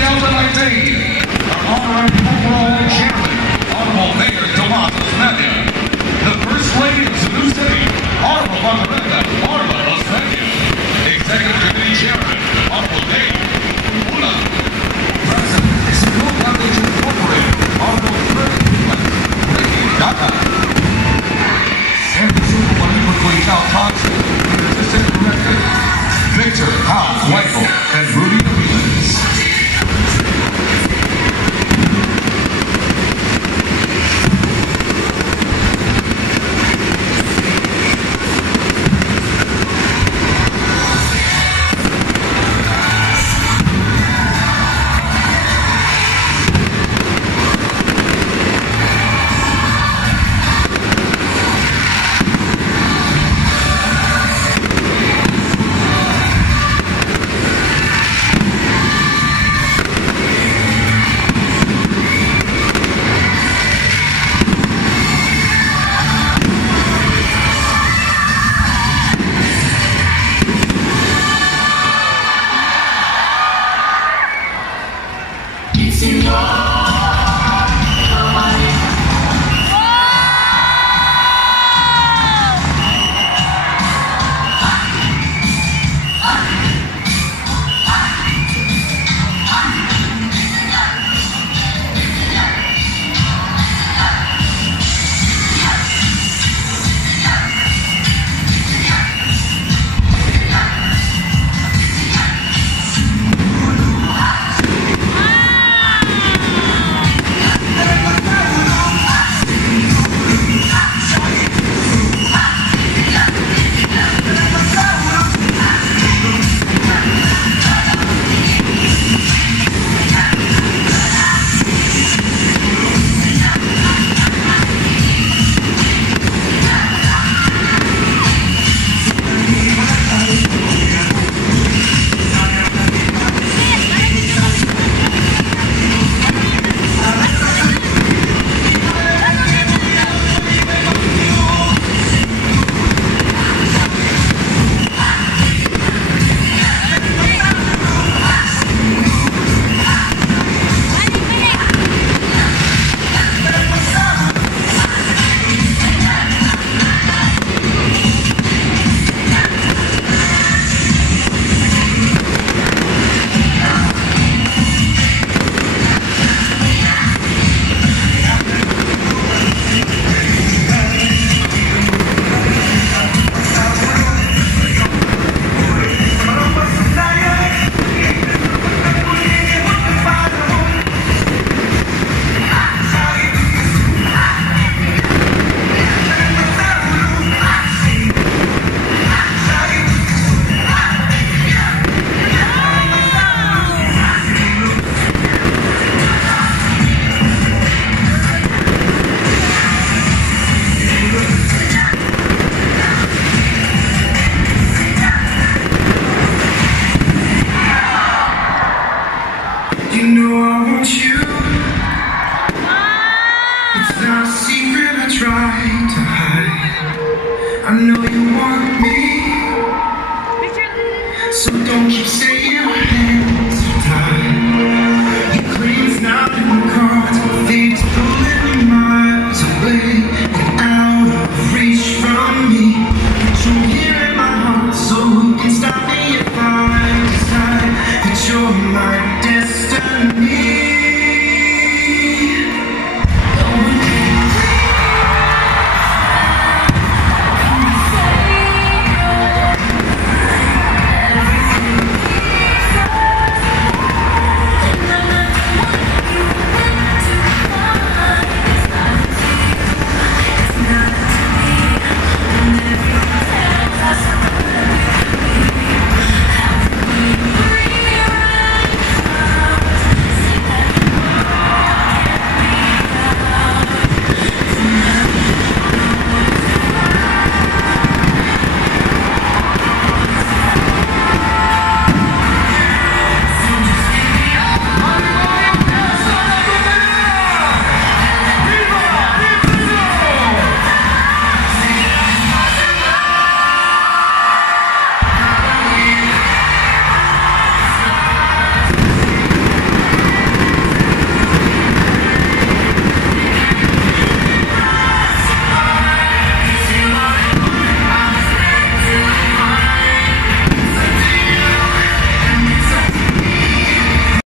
2019, our honorary overall chairman, Honorable Mayor Tomas Osmeña. The First Lady of Cebu City, Honorable Margarita Marla Osmeña. Executive Committee Chairman, Honorable Dave Ula. President, Cebu Foundation Incorporated, Honorable Fred Ricky Data. And the Cebu Political Coyotao Thompson, Assistant Director, Victor Hal Weigel, and Rudy Williams. You know I want you. It's not a secret I try to hide. I know you want me, so don't you say your hands are tied. Your claim's not in the cards, things pulling miles away and out of reach from me. So here in my heart, so who can stop me if I decide that you're mine?